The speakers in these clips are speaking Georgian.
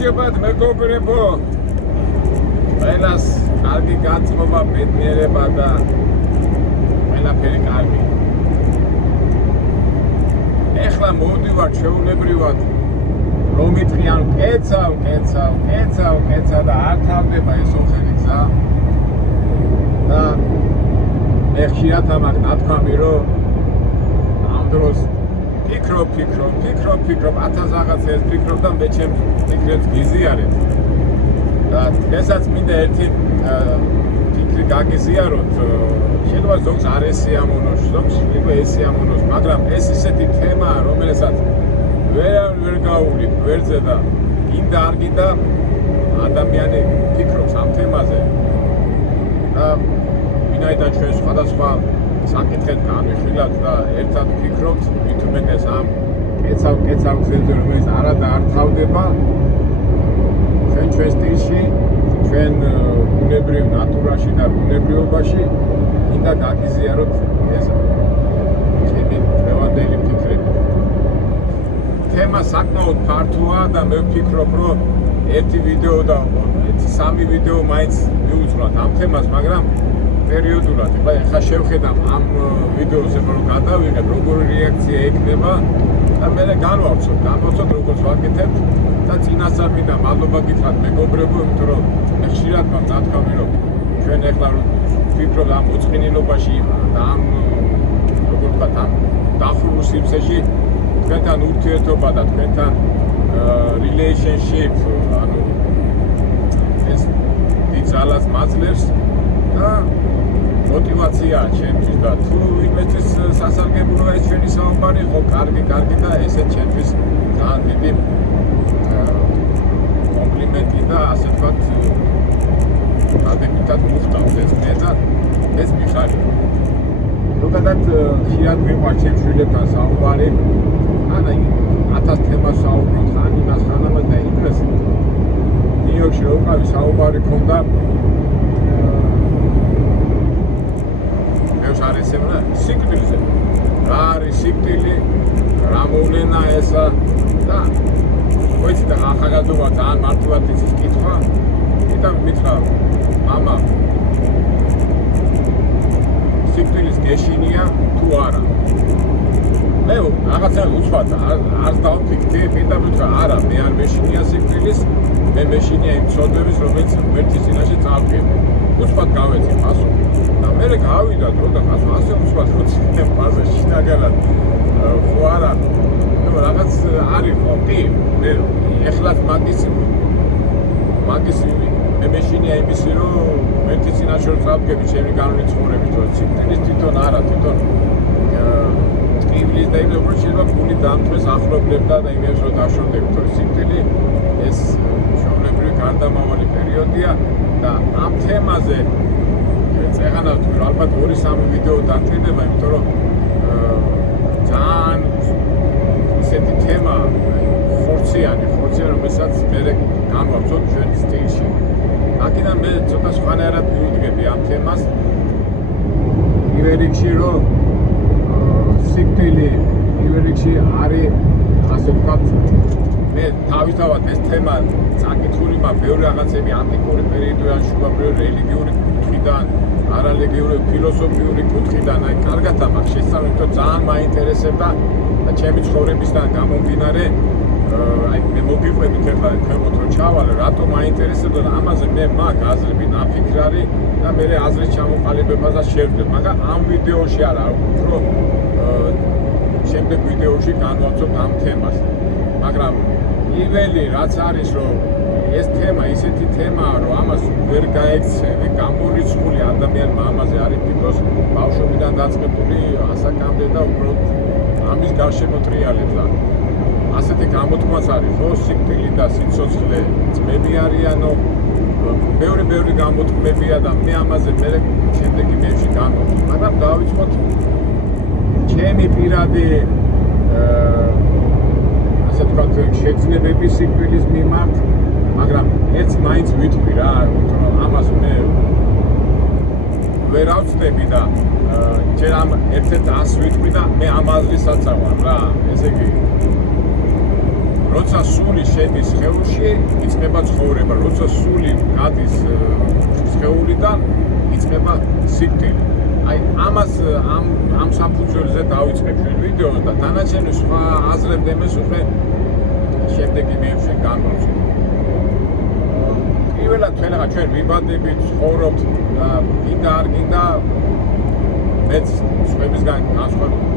გამარჯობათ მეგობრებო. ყველას კარგი გაწმობა, ბედნიერება და ყველაფერი კარგი. ეხლა მოვდივარ ჩვეულებრივად რომ მიტყიან კეცავ და არ თავდება ეს ოხელი გზა. და მე ხშირად ამას ნათქვამი რომ ამ დროს ფიქრობ 1000 რაღაცას ფიქრობ და მე ჩემს ფიქრებს გიზიარებ. და დღესაც მინდა ერთი ფიქრი გაგიზიაროთ. შეიძლება ზოგს არ ესიამონოს, ზოგს შეიძლება ესიამონოს, მაგრამ ეს ისეთი თემაა, რომელსაც ვერ გაუვლით ვერზე და გინდა არ გინდა ადამიანი ფიქრობს ამ თემაზე. და ვინაიდან ჩვენ სხვადასხვა საკითხებს განვიხილავთ და ერთად ვფიქრობთ, მით უმეტეს ამ კეცავ გზებზე, რომელიც არადა არ თავდება ჩვენ სტილში, ჩვენ ბუნებრივ ნატურაში და ბუნებრივობაში მინდა გაგიზიაროთ ეს ჩემი დღევანდელი ფიქრები. თემა საკმაოდ ფართოა და მე ვფიქრობ, რომ ერთი ვიდეო და 3 ვიდეო მაინც მივუძღვრათ ამ თემას, მაგრამ პერიოდულად. ეხლა შევხედავ ამ ვიდეოზე რომ გადავიღებ, როგორი რეაქცია ექნება და მე განვავრცობ როგორც ვაკეთებ და წინასწარ მინდა მადლობა გითხრათ მეგობრებო, იმიტომ რომ მე ხშირად მაქვს ნათქვამი, რომ ჩვენ ეხლა ვფიქრობთ ამ მოწყინილობაში და ამ როგორ ვთქვათ, ამ დახურულ სივრცეში თქვენთან ურთიერთობა და თქვენთან relationship, ანუ ეს დიდ ძალას მაძლევს და мотивация ჩემთვის და თუ იმეთის სასარგებლოა ეს ჩვენი საუბარი, ხო კარგი და ესე ჩემთვის ძალიან დიდი კომპლიმენტი და ასე ვთქვათ დადებითად მოვხდავს ეს მე და ეს მიხარი. ზოგადად ხშირად მიყვარს ჩემ შვილებთან საუბარი, ანა 1000 თემას საუბრობთ, ხან იმას ხან ამას და იმას. ნიუ-იორკში ვიყავი, საუბარი ქონდა არისებნა სიკვდილზე. რა არის სიკვდილი, რა მოვლენა ესა და ვიცი და ახალგაზრდობა ძალიან მარტივად იცის კითხვა. და მითხრა მამა სიკვდილის გეშინია თუ არა. მე რაღაცა უცბად არ დავფიქრე, მინდა ვთქვა არა, მე არ მეშინია სიკვდილის, მე მეშინია იმ ცოდვების, რომელიც ერთის წინაშე წავდგები. უცბად გავეცი პასუხი. და მე გავიდა დრო და ასე უცბად როცინე ფაზე შინაგანად ხო არა, ნუ რაღაც არის ხო კი, მე ეხლაც მაგის მე მეშინია იმისი, რომ ერთის წინაშე წავდგები ჩემი განული ცხოვრებით, რომ სიკვდილის თვითონ არა, თვითონ ტკივილის და იმ როგორ შეიძლება გული დამთმეს ახლობლებთან და იმებს რომ დაშორდებით, რომ სიკვდილი ეს ჩვეულებრივი გარდამავალი პერიოდია და ამ თემაზე წეღანავ თუ ალბათ 2-3 ვიდეო დაგვიდება, იმიტომ რომ ძალიან ისეთი თემა ხორციანი, რომელსაც მე განვავრცობ ჩვენ სტილში. აქედან მე ცოტა სხვანაირად მივუდგები ამ თემას. პირველ რიგში რომ სიკვდილი პირველ რიგში არის ასე ვთქვათ, მე თავისთავად ეს თემა წაკითხული მაქვს ბევრი რაღაცები ანტიკური პერიოდიდან, შუამავე რელიგიური კუთხიდან, არალეგიური ფილოსოფიური კუთხიდან, აი კარგად ამას შესწავლით, რომ ძალიან მაინტერესებდა და ჩემი ცხოვრებისგან გამომდინარე აი მე მოგიყვებით ახლა ქვემოთ რომ ჩავალე, რატომ მაინტერესებდა და ამაზე მე მაქვს აზრები ნაფიქრარი და მე აზრის ჩამოყალიბებასაც შევძებ, მაგრამ ამ ვიდეოში არა, უფრო შემდეგ ვიდეოში განვავრცობთ ამ თემას. მაგრამ პირველი რაც არის, რომ ეს თემა ისეთი თემაა, რომ ამას ვერ გაექცევი, გამორიცხული ადამიანმა ამაზე არ იფიქროს, ბავშვობიდან დაწყებული ასაკამდე და უბრალოდ ამის გარშემო ტრიალებს და ასეთი გამოთქმაც არის, ხო, სიკვდილი და სიცოცხლე ძმები არიანო, ბევრი გამოთქმებია და მე ამაზე მე შემდეგი მეში განვავრცობ, მაგრამ დავიწყოთ ჩემი პირადი ასე ვთქვათ შეგრძნებები სიკვდილის მიმართ, მაგრამ ეს მაინც ვიტყვი რა, რომ ამას მე ვერ ავწდები და ჯერ ამ ერთ-ერთ 100 ვიტყვი და მე ამ აზრისაც ვარ რა, ესე იგი როცა სული შედის სხეულში, იწყება ცხოვრება. როცა სული გადის სხეულიდან, იწყება სიკვდილი. აი ამას ამ საფუძველზე დავიწყებ ჩვენ ვიდეოს და დანარჩენი სხვა აზრებს იმეს უკვე შემდეგი ვიდეოში განვაცხადებ. პირველად ჩვენ ვიბადებით, ცხოვრობთ და გინდა არ გინდა მეც სხვებისგან განსხვავებული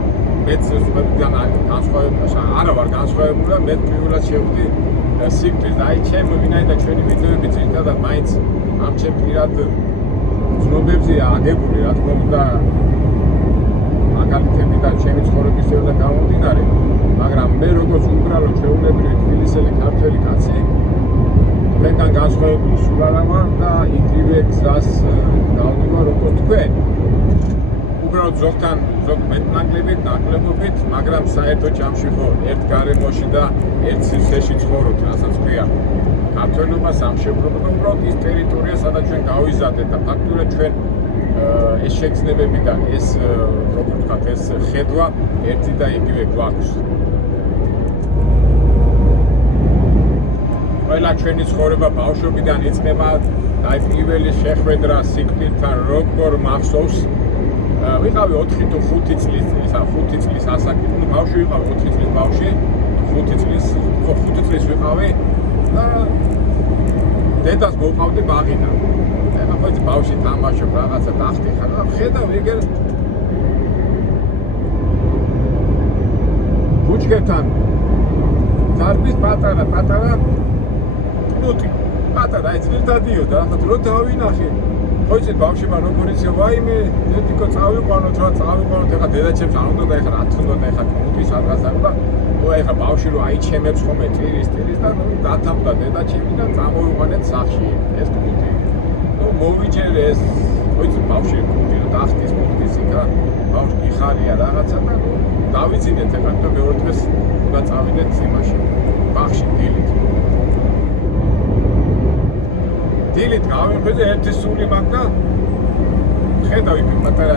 მეც სხვებისგან არა ვარ განსხვავებული და მე პირველად შევხვდი სიკვდილს. აი ჩემ ვინაიდან ჩვენი ვიდეოები ძირითადად მაინც ამ ჩემ პირად ცნობებზე აგებული, რა თქმა უნდა მაგალითებიდან ჩემი ცხოვრებისეულიდან გამომდინარე, მაგრამ მე როგორც უბრალო ჩვეულებრივი თბილისელი ქართველი კაცი თქვენგან განსხვავებული სულ არა ვარ და იგივე გზას გავდივარ როგორც თქვენ. უბრალოდ ზოგთან ნაკლებობით, მაგრამ საერთოდ ჯამში ხო ერთ გარემოში და ერთ სივრცეში ცხოვრობთ, რასაც ქვია ქართველობა, სამშობლოება და უბრალოდ ის ტერიტორია, სადაც ჩვენ გავიზარდეთ და ფაქტურად ჩვენ ეს შეგრძნებები და ეს როგორ ვთქვათ, ეს ხედვა ერთი და იგივე გვაქვს. ყველა ჩვენი ცხოვრება ბავშვობიდან იწყება და აი პირველი შეხვედრა სიკვდილთან როგორ მახსოვს. ვიყავი 4 თუ 5 წლის, 5 წლის ასაკი, ну ბავშვი ვიყავი 4 წლის ბავშვი, 5 წლის ვიყავი და დედას მოვყავდი ბაღიდან. ეხლა ხო ის ბავშვი თამაშობ რაღაცა დახტი ხარ და ხედავ ეგერ ბუჩქებთან დარბის პატარა კნუტი, პატარა ეს ერთადიო და ახლა რო დავინახე ხო იცით ბავშვებმა როგორ იცი ვაიმე დედიკო წავიყვანოთ ეხლა დედაჩემს არ უნდა და ეხლა რა თქმა უნდა ეხლა კნუტის რაღაც და ეხლა ბავშვი რო აიჩემებს ხოლმე ტირის და დათანხმდა დედაჩემი და წამოვიყვანეთ სახში ეს კნუტი. ნუ მოვიჯერე ეს ხო იცით ბავშვი კნუტი რო დახტის კნუტის იქა ბავშვი გიხარია რაღაცა და დავიძინეთ ეხლა და მეორე დღეს უნდა წავიდეთ იმაში ბაღში დილით გავიმეფეზე ერთი სული მაგდა ხედავ იქ პატარა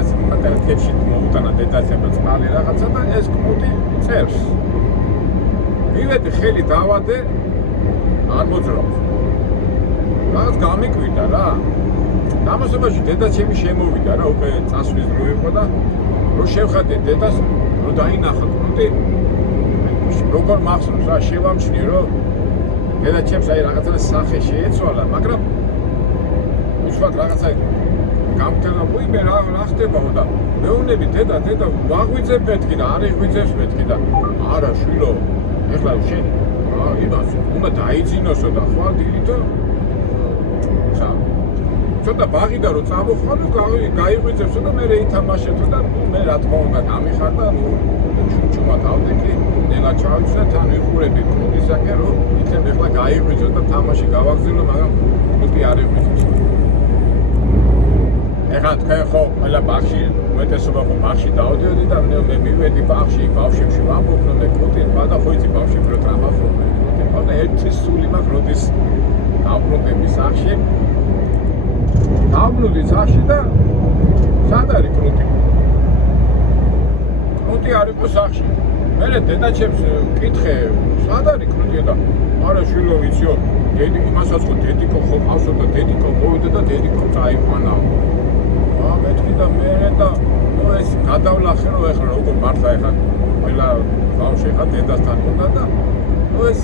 თებში მოუტანა დედაცემ წყალი რაღაცა და ეს კნუტი წერს. მივედი ხელი დავადე არ მოძრაობს. რაღაც გამიკვირდა რა. ამასობაში დედაცემი შემოვიდა რა უკვე წასვლის დრო იყო და რო შევხადე დედას რო დაინახა კნუტი როგორ მახსოვს რა შევამჩნიე რომ დედაჩემს აი რაღაცა სახე შეეცვალა მაგრამ უშუალოდ რაღაცა გამქრა ვიმე რა ხდებაო და მეუბნები დედა ვაღვიძებ მეთქი და არ იღვიძებს მეთქი და არა შვილო ეხლა შენ იმას უნდა დაიძინოსო და ხვალ დილითო ცოტა ბაღიდან რო წამოხვალო გაიღვიძებსო და მე ითამაშეთო და მე რა თქმა უნდა გამიხარ და ჩუმჩუმად ავდექი ნელა ჩავიცე თან ვიყურები კნუტისაკე რომ იქნებ ეხლა გაიღვიძო და თამაში გავაგზავნო მაგრამ კნუტი არ იღვიძებს. ეხლა თქვენ ხო ყველა ბაღში უმეტესობა ხო ბაღში დავდიოდი და მე მივედი ბავშვებში ვამბობ რომ მე კნუტი და ხო იცი ბავშვები რო ტრამახობ და ერთი სული მაქვს როდის დავბრუნდები სახში და სად არის კნუტი? კნუტი არ იყო სახში. მე დედაჩემს ვკითხე, სად არის კნუტი და არა შვილო ვიციო, დედი იმასაც ხო დედიკო ხო ყავსო და დედიკო მოვიდა და დედიკო წაიყვანაო. მეთქი და მე და ეს გადავლახე რომ ეხლა როგორ მართლა ეხლა ყველა ბავშვი ხა დედასთან უნდა და ეს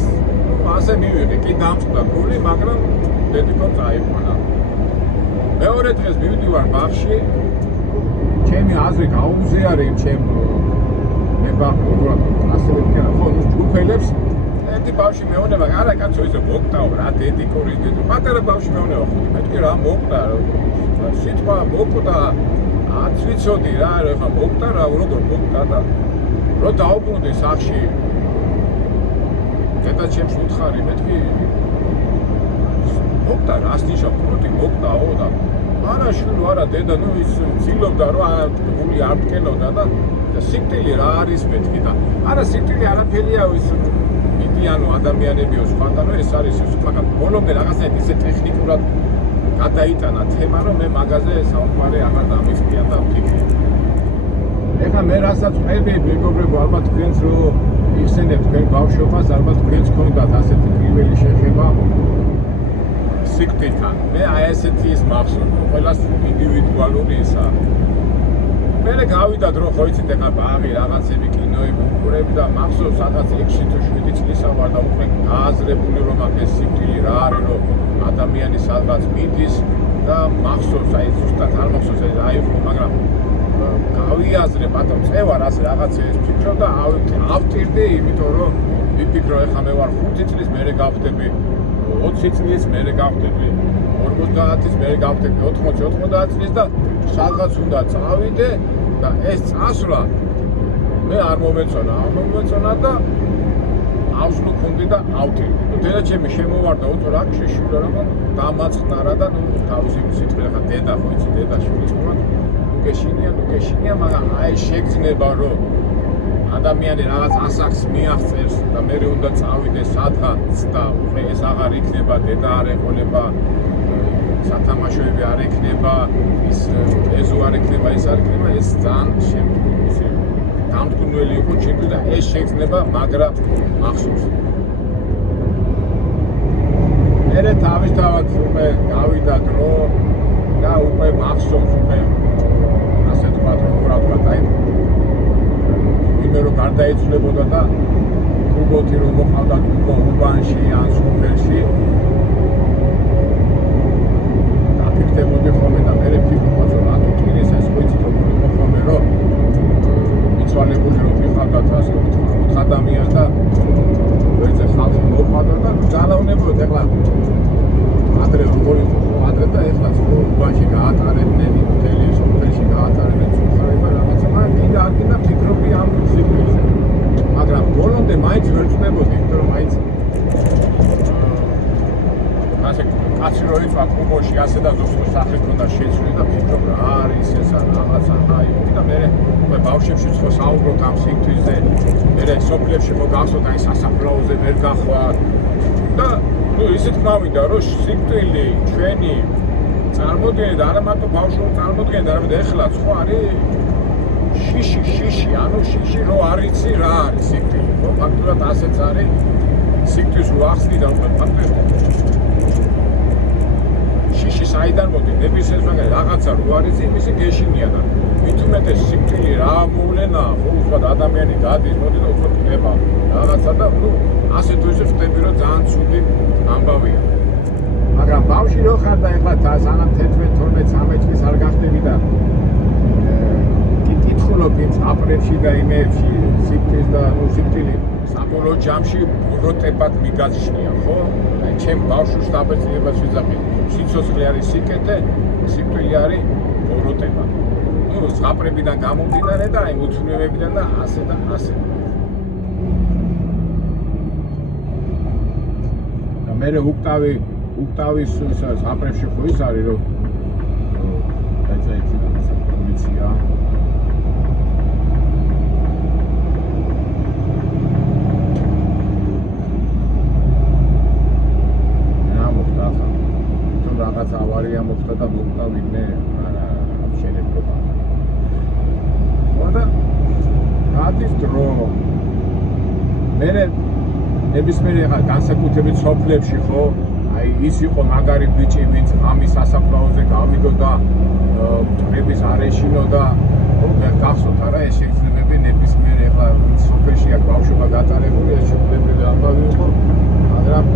ასე მივიღე, კი დამწყდა გული, მაგრამ დედიკო წაიყვანა. მეორე დღეს მივდივარ ბაღში, ჩემი აზრი გაუმზიარე ჩემ ასე ვიქნა, ხო, ჯგუფელებს ერთი ბავშვი მეუბნება, არა კაცო ისე მოკტაო რა დედიკორის დედო. პატარა ბავშვი მეუბნება, ხო, მეთქი რა მოკტა, სიტყვა მოკტა, არც ვიცოდი რა, ეხლა მოკტა რა, როგორ მოკტა და რო დაუბრუნდი სახში დედაჩემს უთხარი, მეთქი მოკტა რას ნიშნავს, კნუტი მოკტაო და არა შვილო, არა დედა, ნუ ის ცდილობდა რომ გული არ ვკენოდა და სიკვდილი რა არის მეთქი და არა სიკვდილი არაფერია ის მიდიანო ადამიანებიო სხვაგან ეს არის სხვაგან ბოლომდე რაღაცა ისე ტექნიკურად გადაიტანა თემა რომ მე მაგაზე საუბარი აღარ დამიხდია და ვფიქრე. ეხლა მე რასაც ყვები მეგობრებო ალბათ თქვენს რომ იხსენებთ თქვენ ბავშვობას, ალბათ თქვენც გქონდათ ასეთი პირველი შეხება სიკვდილთან. მე აი ესეთი ის მახსოვს, ყველას ინდივიდუალური ისა. მე გავიდა დრო ხო იცით ახლა ბაღი რაღაცები კინოები უყურები და მახსოვს სადღაც 6 თუ 7 წლისა ვარ და უკვე გააზრებული რომ აქ ეს სიკვდილი რა არის რომ ადამიანი სადღაც მიდის და მახსოვს აი ზუსტად არ მახსოვს აი მაგრამ გავიაზრე ბატონ წევა რას რაღაცა ეს ფიქრო და ავტირდი იმიტომ რომ ვიფიქრო ეხლა მე ვარ 5 წლის მერე გავხდები 20 წლის მერე გავხდები 50 წლის მერე გავხდები 80 წლის და სადღაც უნდა წავიდე და ეს წასვლა მე არ მომეწონა და ავზნო კონდი და ავტირდი. დედა ჩემი შემოვარდა უთო რა შეშურა რა დამაწყნარა და ნუ თავისი სიტყვა ხა დედა ხო იცი დედა შვილის ყურა გეშინია მაგრამ აი შეგძნება რომ ადამიანი რაღაც ასაკს მიაღწევს და მე უნდა წავიდე სადღაც და უკვე ეს აღარ იქნება დედა არ ეყოლება სათამაშოები არ ექნება ის ეზო არ ექნება ის არ ექნება ეს ძალიან შემდგომი დამდგმელი იყო ჩემთვის და ეს შეგრძნება მაგრამ მახსოვს მე თავისთავად უკვე გავიდა დრო და უკვე მახსოვს უკვე ასე თქვა აი იმერო გარდაიცვლებოდა და კუბოთი რომ მოყავდა უბანში ან სოფელში დაფიქრდებოდი ხოლმე და მე ვფიქრობდი რომ რატო კიდეს ეს ვიცით რომ ხოლმე რომ მიცვალებული რომ ვიხავდათ ასე ვთქვათ ადამიანს და ვეძე ხალხი მოყავდა და ძალავნებოდ ეხლა ადრე როგორ იყო ადრე და ეხლა უბანში გაატარებდნენ მთელი სოფელში გაატარებდნენ სულხარება რაღაცა მაგრამ კიდე არ კიდე ფიქრობდი ამ სიტყვაზე მაგრამ ბოლომდე მაინც ვერ ვწდებოდი იმიტომ რომ მაინც ასე კაცი რო იწვა კუბოში ასე და ზუსტ სახე ქონდა შეცვლილი და ფიქრობ რა არის ეს რაღაცა აი და მე ბავშვებში ხო საუბრობ ამ სიტყვაზე მე სოფლებში ხო გახსოვთ აი სასაფლაოზე ვერ გახვარ და ნუ ისეთ გავიდა რომ სიტყვილი ჩვენი წარმოდგენით არა მარტო ბავშვი წარმოდგენით არამედ ეხლაც ხო არის შიში ანუ შიში რო არიცი რა არის სიტყვილი ხო ფაქტურად ასეც არის სიტყვის რო ახსნი და უკვე ფაქტურად შიში საიდან მოდი ნების ეს მაგარი რაღაცა რო არის იმისი გეშინია და მით უმეტეს სიტყვილი რა მოვლენა ხო უბრალოდ ადამიანი დადის მოდი და უბრალოდ ხდება რაღაცა და ნუ ასე თუ ისე ხდები რომ ძალიან ცუდი ამბავია მაგრამ ბავშვი რო ხარ და ეხლა სანამ 11 12 13 წლის არ გახდები და კითხულობ იმ აპრებში და იმებში სიტყვის და ნუ სიტყვილი საბოლოო ჯამში როტებად მიგაჩნია ხო აი ჩემ ბავშვს დაბეჭდილებას ვიძახი სიცოცხლე არის სიკეთე სიტყვილი არის როტება ნუ აპრებიდან გამომდინარე და აი მუცნებებიდან და ასე და ასე და მე უკტავის აპრებში ხო ის არის რომ დაიწყეთ რაღაცა პოლიცია რაღაც ავარია მოხდა და მოვტავინე არა შეიძლება და გადის დრო მე ნებისმიერ ახლა განსაკუთრებით სოფლებში ხო აი ის იყო მაგარი ბიჭი ვინც ამის სასაფლაოზე გავიდოდა მტრების არ ეშინოდა ხო გახსოვთ არა ეს შეგრძნებები ნებისმიერ ახლა სოფელში აქ ბავშვობა გატარებული ეს შეფლებები ამბავი იყო მაგრამ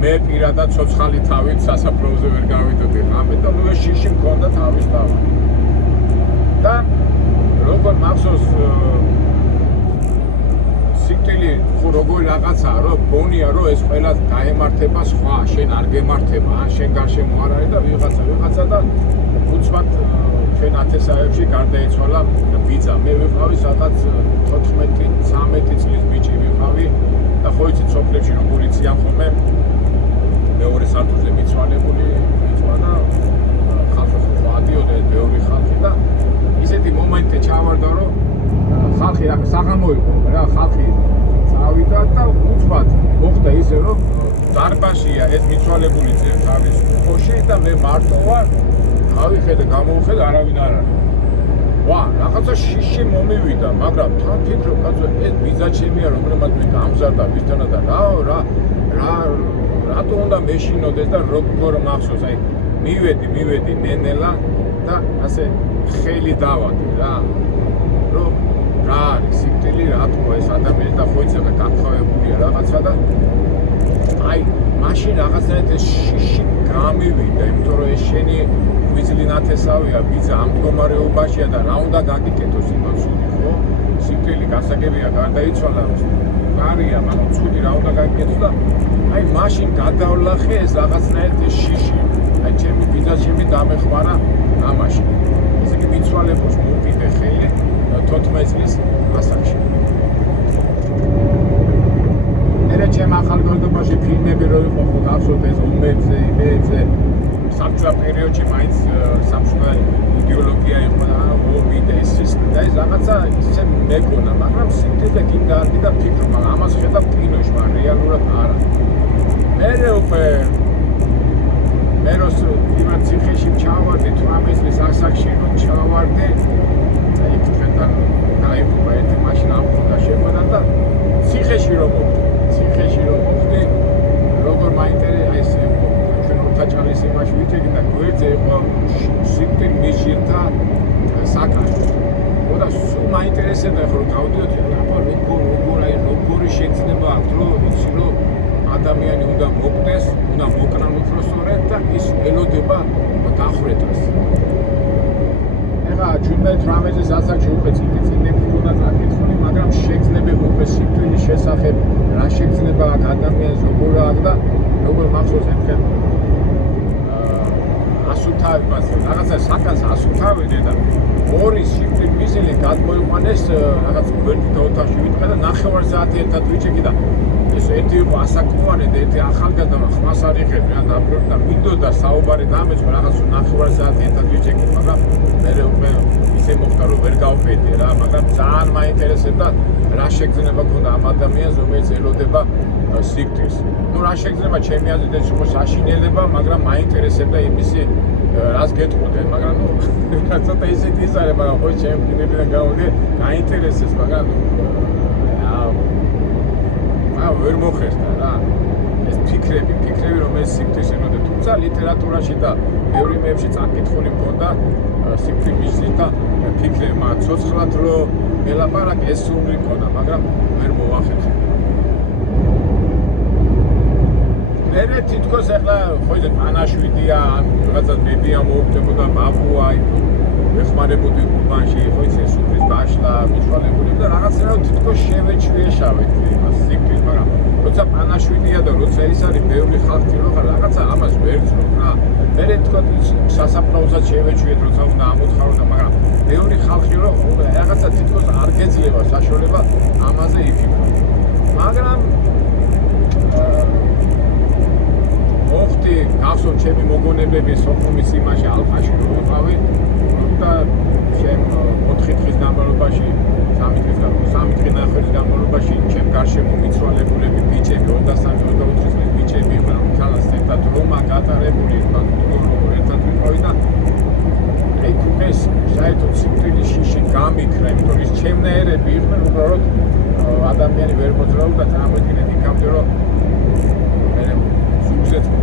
მე პირადად ცოცხალი თავით სასაფლაოზე ვერ გავიდოდი ხამე და ნუ ეს შიში მქონდა თავის თავი და როგორ მახსოვს სიკვდილი ხო როგორ რაღაცაა რომ გონია რომ ეს ყველა გაემართება სხვა შენ არ გემართება ან შენ გარშემო არ არის და ვიღაცა და უცბად ჩვენ ათესავებში გარდაიცვალა ბიძა მე ვიყავი სადღაც 14-13 წლის ბიჭი ვიყავი და ხო იცით სოფლებში როგორ იციან ხოლმე მეორე სართულზე მიცვალებული იწვა ხალხი ხო ადიოდა ბევრი ხალხი და ისეთი მომენტი ჩავარდა რომ ხალხი რა საღამო იყო რა ხალხი წავიდა და უცბად მოხდა ისე რომ დარბაზია ეს მიცვალებული ძე თავის ქოში და მე მარტო ვარ ავიხედე გამოვხედე არავინ არ არის ვა, რაღაცა შიში მომივიდა, მაგრამ თან ფიქრობ, კაცო, ეს ბიძა ჩემია, რომელმაც მე გამზარდა ვისთანა და რატო უნდა მეშინოდეს და როგორ მახსოვს, აი მივედი ნენელა და ასე ხელი დავადი რა. რომ რა არის სიკვდილი, რატო ეს ადამიანი და ხო იცოდა გაქავებულია რაღაცა და აი მაშინ რაღაცნაირად ეს შიში გამივიდა, იმიტომ რომ ეს შენი ვიზლი ნათესავია, ბიძა ამ მდგომარეობაშია და რა უნდა გაგიკეთოს იმას ცუდი, ხო? სიკვდილი გასაგებია, გარდაიცვალა, არია, მაგრამ ცუდი რა უნდა გაგიკეთოს და აი მაშინ გადავლახე ეს რაღაცნაირად ეს შიში. აი ჩემი ბიძა ჩემი დამეხმარა ამაში. ესე იგი მიცვალებულს მოვკიდე ხელი 14 წლის ასაკში. მერე ჩემ ახალგაზრდობაში ფილმები რო იყო ხო გახსოვთ ეს ომებზე, იმებზე საბჭოთა პერიოდში მაინც საბჭოთა იდეოლოგია იყო და ომი და ეს და ეს რაღაცა ისე მეკონა, მაგრამ სიკვდილზე გინდარდი და ფიქრობ, მაგრამ ამას ხედავ კინოში, მაგრამ რეალურად არა. მერე უკვე მეროს იმან ციხეში ჩავარდი 18 წლის ასაკში რომ ჩავარდი და იქ ჩვენთან დაიბუდა ერთი მაშინ ამქონდა შეხვედრა და ციხეში რომ მოხდი როგორ მაინტერესა ეს ჩვენ უთაჭალის იმაში ვიჭედი და გვერდზე იყო სიკვდილ მიჟირთა საკანი და სულ მაინტერესებდა ხო რომ გავდიოდი აბა როგორი შეგრძნება აქვს რომ იცი რომ ადამიანი უნდა მოკდეს, უნდა მოკნან უფრო სწორედ და ის ელოდება დახვრეტას. ეხლა 18 ასაკში უკვე წინები უნდა წაკითხული, მაგრამ შეგრძნებები უკვე სიკვდილის შესახებ რა შეგრძნება აქვს ადამიანს როგორ აქვს და როგორ მახსოვს ერთხელ ასუთავებას, რაღაცა საკანს ასუთავებდი და ორი სიკვდილის მიზელი გადმოიყვანეს რაღაც გვერდით ოთახში ვიტყე და 9 საათი ერთად ვიჭექი და ეს ერთი იყო ასაკოვანი და ერთი ახალგაზრდა ხმას არ იხებდა და დაბრუნდა და მინდოდა საუბარი დამეწყო რაღაც 9 საათი ერთად ვიჭექი, მაგრამ მე უკვე ისე მოხდა რომ ვერ გავფედი რა, მაგრამ ძალიან მაინტერესებდა რა შეგრძნება ქონდა ამ ადამიანს რომელიც ელოდება სიკვდილს. ნუ რა შეგრძნება ჩემი აზრით ეს იყო საშინელება, მაგრამ მაინტერესებდა იმისი რას გეტყოდნენ, მაგრამ ნუ ცოტა ისეთი ის არის, მაგრამ ხო ჩემი ფილმებიდან გამოვიდი, გაინტერესებს, მაგრამ ვერ მოხერხდა რა ეს ფიქრები რომელიც სიკვდილს ელოდება, თუმცა ლიტერატურაში და ბევრი მეებში წაკითხული მქონდა სიკვდილის და ფიქრებმა ცოცხლად რომ ელაპარაკე ეს სული მქონდა, მაგრამ ვერ მოახერხე. მერე თითქოს ახლა ხო იცი პანაშვიდია, რაღაცა ბებია მოუხდებოდა, ბაბუა ეხმარებოდი უბანში, ხო იცი სუფრის გაშლა, მიცვალებული და რაღაცნაირად თითქოს შევეჩვიეშავეთ იმას სიკვდილს, მაგრამ როცა პანაშვიდია და როცა ის არის ბევრი ხალხი რო რაღაცა ამას ვერ ძრობ რა. მერე თქო სასაფლაოსაც შევეჩვიეთ, როცა უნდა ამოთხარო, მაგრამ ბევრი ხალხი რო რაღაცა თითქოს არ გეძლება საშუალება ამაზე იფიქრო. მაგრამ მოხდი გახსოვთ ჩემი მოგონებები სოხუმის იმაში ალყაში რო ვიყავი და ჩემ 4 დღის განმავლობაში 3 დღის განმავლობაში ჩემ გარშემო მიცვალებულები ბიჭები 23-24 წლის ბიჭები იყვნენ თალას ერთად რომა გატარებული ერთად ვიყავი და აი ეს საერთოდ სიკვდილის შიში გამიქრა, იმიტომ რომ ის ჩემნაირები იყვნენ უბრალოდ ადამიანი ვერ მოძრაობდა და წარმოიდგინეთ იქამდე რომ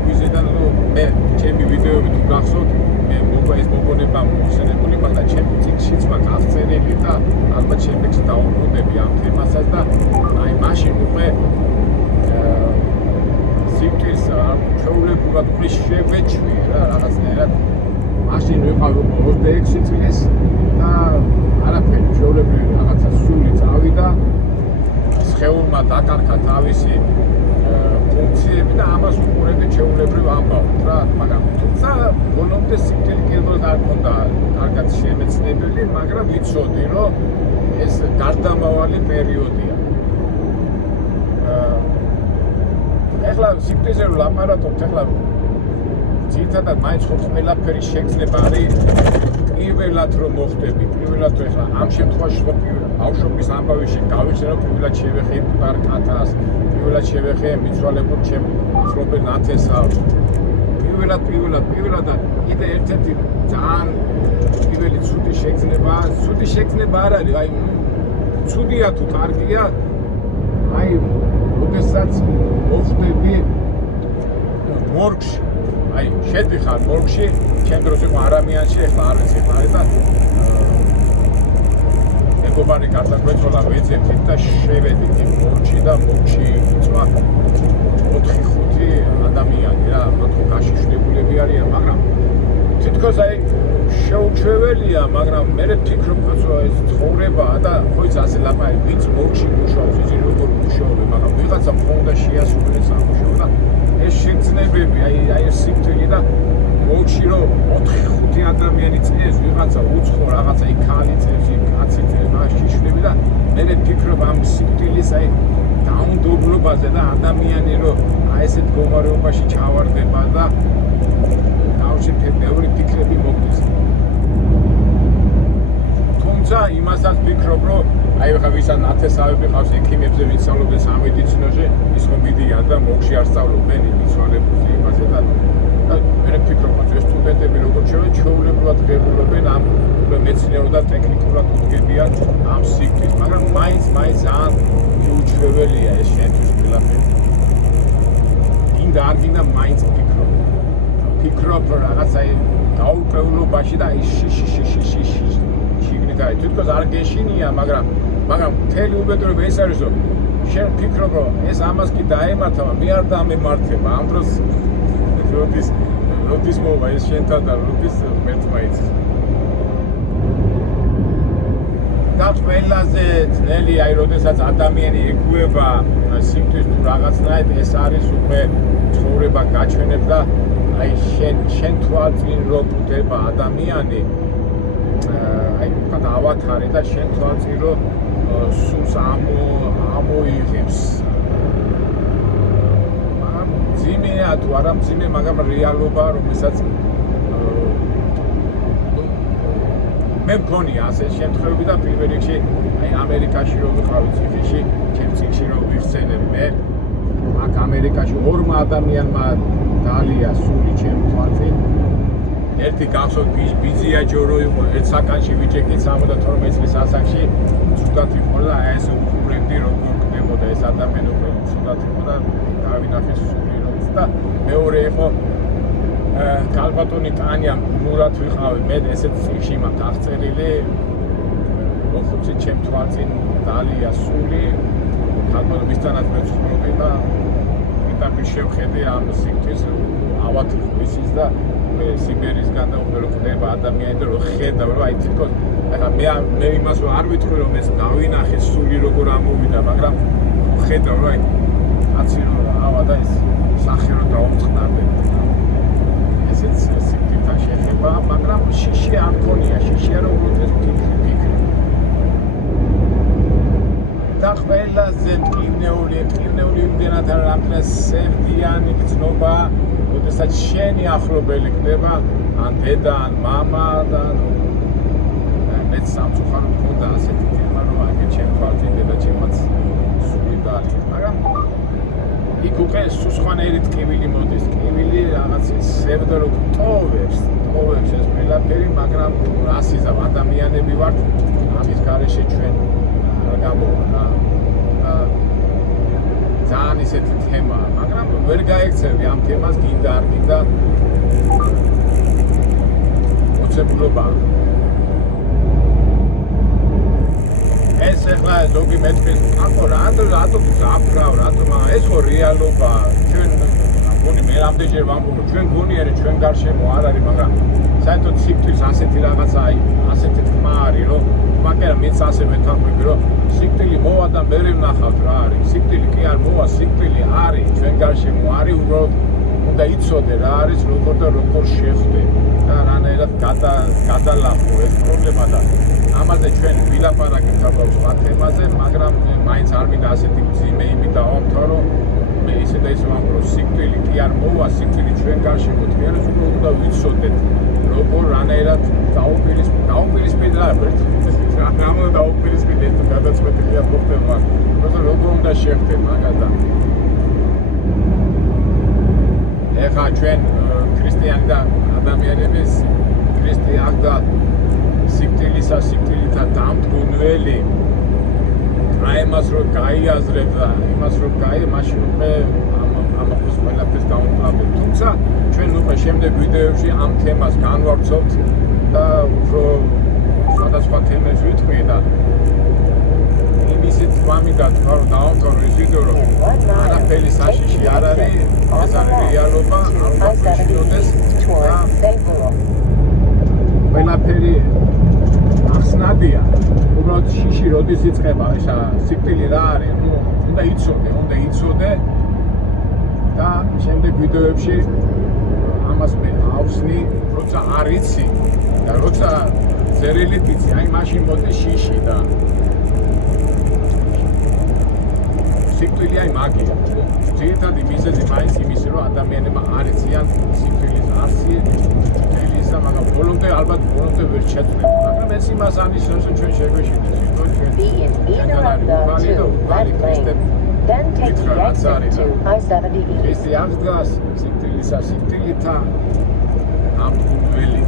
ვიზედან რომ მე ჩემი ვიდეოები თუ გახსოვთ მე ეს მოგონება მოხსენებული, მაგრამ ჩემი წიგნშიც მაქვს აღწერილი და ალბათ შემდეგში დავუბრუნდები ამ თემასაც და აი მაშინ უკვე სიკვდილს ჩვეულებრივად უკვე შევეჩვიე რა რაღაცნაირად. მაშინ ვიყავ 26 წლის და არაფერი ჩვეულებრივი რაღაცა სული წავიდა, სხეულმა დაკარგა თავისი ფუნქციები და ამას უყურებდი ჩვეულებრივ ამბავთ რა, მაგრამ თუმცა ბოლომდე სიკვდილი კიდევ არ მქონდა კარგად შემეცნებელი, მაგრამ ვიცოდი რომ ეს გარდამავალი პერიოდია. ეხლა სიკვდილზე რომ ლაპარაკობთ, ეხლა ძირითადად მაინც ხო ყველაფერი შეგრძნება არის პირველად რომ მოხდები, პირველად რომ ეხლა ამ შემთხვევაში ხო ბავშვობის ამბავში გავიხსენო პირველად შევეხე მკვდარ კატას, პირველად შევეხე მიცვალებულ ჩემ ახლობელ ნათესავს. პირველად და კიდე ერთ-ერთი ძალიან პირველი ცუდი შეგრძნება არ არის, აი ცუდია თუ კარგია, აი როდესაც მოხდები მორგში, აი შედიხარ მორგში, ჩემ დროს იყო არამიანში, ეხლა არ ვიცი, ხარ და მეგობარი გარდაგვეცვალა ვეძებთ და შევედით იმ მორგში და მორგში იწვა 4-5 ადამიანი რა, ხო გაშიშლებულები არიან, მაგრამ თითქოს აი შეუჩვეველია, მაგრამ მე ვფიქრობ, რომ ეს ცხოვრებაა და ხო ის ასე ლაპარაკი, ვინც მორგში მუშაობს, იცი როგორ მუშაობენ, მაგრამ ვიღაცა უნდა შეასრულოს სამუშაო და ეს შეგრძნებები, აი ეს სიკვდილი და მორგში რომ 4-5 ადამიანი წეს, ვიღაცა უცხო რაღაცა იქ ქალი წეს, იქ კაცი წეს, რა შიშვლები და მე ვფიქრობ ამ სიკვდილის აი დაუნდობლობაზე და ადამიანი რომ აი ესეთ მდგომარეობაში ჩავარდება და ბევრი ფიქრები მოგდის. თუმცა იმასაც ვფიქრობ, რომ აი ხა ვისაც ნათესავები ყავს ექიმებზე ვისწავლობენ სამედიცინოში, ის რომ მიდიან და მოგში არ სწავლობენ იმისვალებზე იმაზე და მე ვფიქრობ, რომ ეს სტუდენტები როგორც ჩვეულებრივად ღებულობენ ამ მეცნიერულ და ტექნიკურად უდგებიან ამ სიკვდილს, მაგრამ მაინც ძალიან უჩვეველია ეს შენთვის ყველაფერი. გინდა არ გინდა მაინც ვფიქრობ რაღაცა გაუპევლობაში და შიგნით არის. თვითონ არ გეშინია, მაგრამ მთელი უბედურება ეს არის, რომ შენ ვფიქრობ, რომ ეს ამას კი დაემართა, მე არ დამემართება. ამ დროს როდის მოვა ეს შენთან და როდის ღმერთმა იცის. და ყველაზე ძნელი, აი როდესაც ადამიანი ეგუება სიკვდილს თუ რაღაცნაირად, ეს არის უკვე ცხოვრება გაჩვენებს და აი შენ თვალწინ რო კვდება ადამიანი აი გადავათარე და შენ თვალწინ რო სულს ამოიღებს მაგრამ ძიმეა თუ არა ძიმე მაგრამ რეალობა რომელსაც მე მქონია ასე შემთხვევები და პირველ რიგში აი ამერიკაში რო ვიყავი ციხეში ჩემ ციხეში რო ვიხსენებ მე აქ ამერიკაში ორმა ადამიანმა დალია სული ჩემ თვალწინ. ერთი გახსოვთ ბიზიაჯო რო იყო ერთ საკანში ვიჭეკით 72 წლის ასაკში ცუდად იყო და აი ეს უყურებდი როგორ ხდებოდა ეს ადამიანი უკვე ცუდად იყო და დავინახე სული როც და მეორე იყო კალბატონი ტანია მურად ვიყავი მე ესეთ წიგნში მაქვს აღწერილი მოხუცი ჩემ თვალწინ დალია სული კალბატონი მისთანაც მე ცხოვრობდი და პირდაპირ შევხედე ამ სიკვდილს ავათრიხვის და სიბერისგან და უფრო ხდება ადამიანი და რო ხედავ რომ აი თვითონ ახლა მე იმას არ ვიტყვი რომ ეს დავინახე სული როგორ ამოვიდა მაგრამ ხედავ რომ აი კაცი რო ავა და ეს სახე რო დაუმწყნარდე ესეც სიკვდილთან შეხება მაგრამ შიში არ მქონია შიშია რომ ეს ფიქრი და ყველაზე მყინეული იმდენად რამდენად სევდიანი გრძნობა როდესაც შენი ახლობელი ხდება ან დედა ან მამა და მეც სამწუხარო მქონდა ასეთი თემა რომ აგერ ჩემ თვალწინ დედა ჩემაც სული დალია მაგრამ იქ უკვე სუსხანერი ტკივილი მოდის ტკივილი რაღაც სევდა რომ ტოვებს ეს ყველაფერი მაგრამ ასიზავ ადამიანები ვართ ამის გარეშე ჩვენ არ გამოვა ძალიან ისეთი თემაა, მაგრამ ვერ გაექცევი ამ თემას გინდა არ გინდა მოცემულობა. ეს ახლა ზოგი მეტყვის, აკო რატომ ზაფრავ, რატომ ეს ხო რეალობაა. ჩვენ გონი მე რამდენჯერ ვამბობ, ჩვენ გონიერი ჩვენ გარშემო არ არის, მაგრამ საერთოდ სიკვდილს ასეთი რაღაცა აი ასეთი თქმა არის, რომ მაგრამ მეც ასე მეთანხმები, რომ სიკვდილი მოვა და მე ვნახავთ რა არის. სიკვდილი კი არ მოვა, სიკვდილი არის, ჩვენ გარშემო არის, უბრალოდ უნდა იცოდე რა არის, როგორ და როგორ შეხვდე და რანაირად გადალახო ეს პრობლემა და ამაზე ჩვენ ვილაპარაკებთ ალბათ სხვა თემაზე, მაგრამ მაინც არ მინდა ასეთი მძიმე იმით დავამთავრო. მე ისე და ისე ვამბობ, რომ სიკვდილი კი არ მოვა, სიკვდილი ჩვენ გარშემო თეორიას უნდა ვიცოდეთ, როგორ რანაირად დაუპირისპირდეთ რა რამო დაუპირისპირდეთ თუ გადაწყვეტილია მოხდება, როგორ უნდა შეხვდეთ მაგათა. ეხლა ჩვენ ქრისტიანი და ადამიანების ქრისტე აღდა სიკვდილისა სიკვდილითა დამდგუნველი აი მას რო გაიაზრებდა იმას რო მაშინ უკვე ამას ყველაფერს დავუმკლავდით თუმცა ჩვენ უკვე შემდეგ ვიდეოებში ამ თემას განვავრცობთ და უფრო სხვადასხვა თემებს ვიტყვი და იმისით ვამიდა თქვა რომ დავამთავრო ეს ვიდეო რომ არაფერი საშიში არ არის ეს არის რეალობა არ გაფრთხილდეს და ყველაფერი ახსნადია უბრალოდ შიში როდის იწყება ესა სიკვდილი რა არის ნუ უნდა იცოდე და შემდეგ ვიდეოებში ამას მე ავსნი როცა არ იცი და როცა ზერილით იცი აი მაშინ მოდი შიში და სიკვდილი აი მაგია ძირითადი მიზეზი მაინც იმისი რომ ადამიანებმა არ იციან სიკვდილის არსი სიკვდილისა მაგრამ ბოლომდე ალბათ ვერ შეძლებს მაგრამ ეს იმას ანიშნავს რომ ჩვენ შეგვეშინდეს თვითონ ჩვენ Then take the exit to I-70 East. ეს აღდგას სიკვდილისა სიკვდილითა ამგუნველი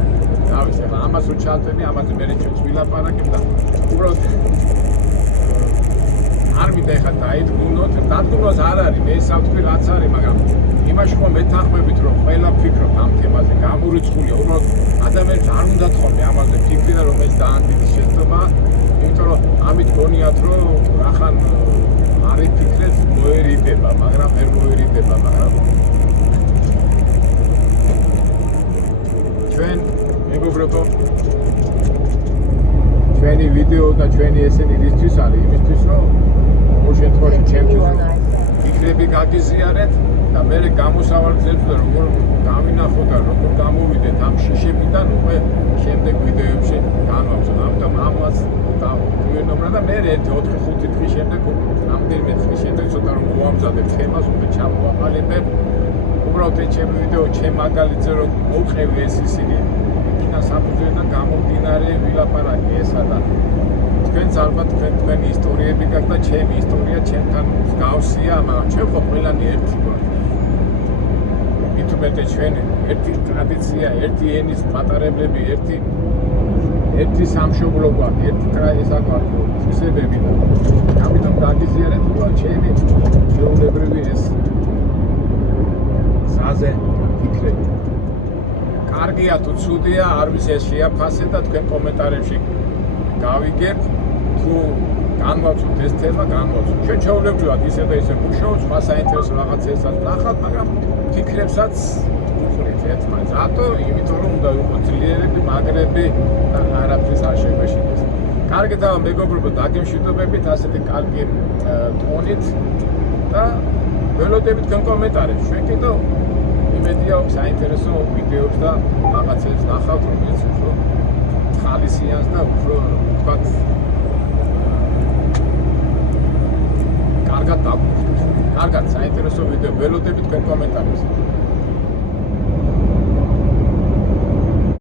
თავის ახლა ამას რო ჩავწვენი ამაზე მე ჩვენს ვილაპარაკებ და უბრალოდ არ მინდა ეხლა დაიდგუნოთ დადგუნვას არ არის მე სამთქვი რაც არის მაგრამ იმაში ხომ მეთანხმებით რომ ყველა ფიქრობთ ამ თემაზე გამორიცხულია უბრალოდ ადამიანებს არ უნდათ ხოლმე ამაზე ფიქრია რომ ეს დაანტიკის შეცდომა იმიტომ რომ ამით გონიათ რომ ახან არ იფიქრებს მოერიდება მაგრამ ვერ მოერიდება მაგრამ ჩვენ მეგობრებო ჩვენი ვიდეო და ჩვენი ესენი რისთვის არის იმისთვის რომ ორ შემთხვევაში ჩემთვის ფიქრები გაგიზიარეთ და მე გამოსავალგებლებ როგორ დავინახოთ და როგორ გამოვიდეთ ამ შიშებიდან უკვე შემდეგ ვიდეოებში განვავრცელოთ ამიტომ ამას დავუვენობრა და მე 1-4-5 დღის შემდეგ რამდენიმე დღის შემდეგ ცოტა რომ მოვამზადებ თემას უკვე ჩამოვაყალიბებ უბრალოდ ეს ჩემი ვიდეო ჩემ მაგალითზე რომ მოვყევი ეს ისინი იქიდან საფუძვლიდან გამომდინარე ვილაპარაკე ესა და თქვენც ალბათ თქვენი ისტორიები გაქვთ და ჩემი ისტორია ჩემთან მსგავსია მაგრამ ჩვენ ხო ყველანი ერთი ვართ მით უმეტე ჩვენ ერთი ტრადიცია ერთი ენის მატარებლები ერთი სამშობლო გვაქვს ერთი ესა გვაქვს თვისებები და ამიტომ გაგიზიარეთ უბრალოდ ჩემი ჩვეულებრივი ეს ზაზე ფიქრები კარგია თუ ცუდია არ ვიცი ეს შეაფასეთ და თქვენ კომენტარებში გავიგებ თუ განვავრცელოთ ეს თემა განვავრცელოთ ჩვენ ჩვეულებრივად ისე და ისე მუშაობთ სხვა საინტერესო რაღაცებსაც ნახავთ მაგრამ ფიქრებსაც უყურით ერთმანეთს რატო იმიტომ რომ უნდა ვიყოთ ძლიერები მაგრები და არაფრის არ შეგვეშინდეს კარგი და მეგობრებო დაგემშვიდობებით ასეთი კარგი ტონით და ველოდებით თქვენ კომენტარებს ჩვენ კიდევ იმედია საინტერესო ვიდეოებს და რაღაცებს ნახავთ რომელიც უფრო ხალისიანს და უფრო თქვათ კარგად დაგვიხვდეთ კარგად საინტერესო ვიდეო ველოდებით თქვენ კომენტარებს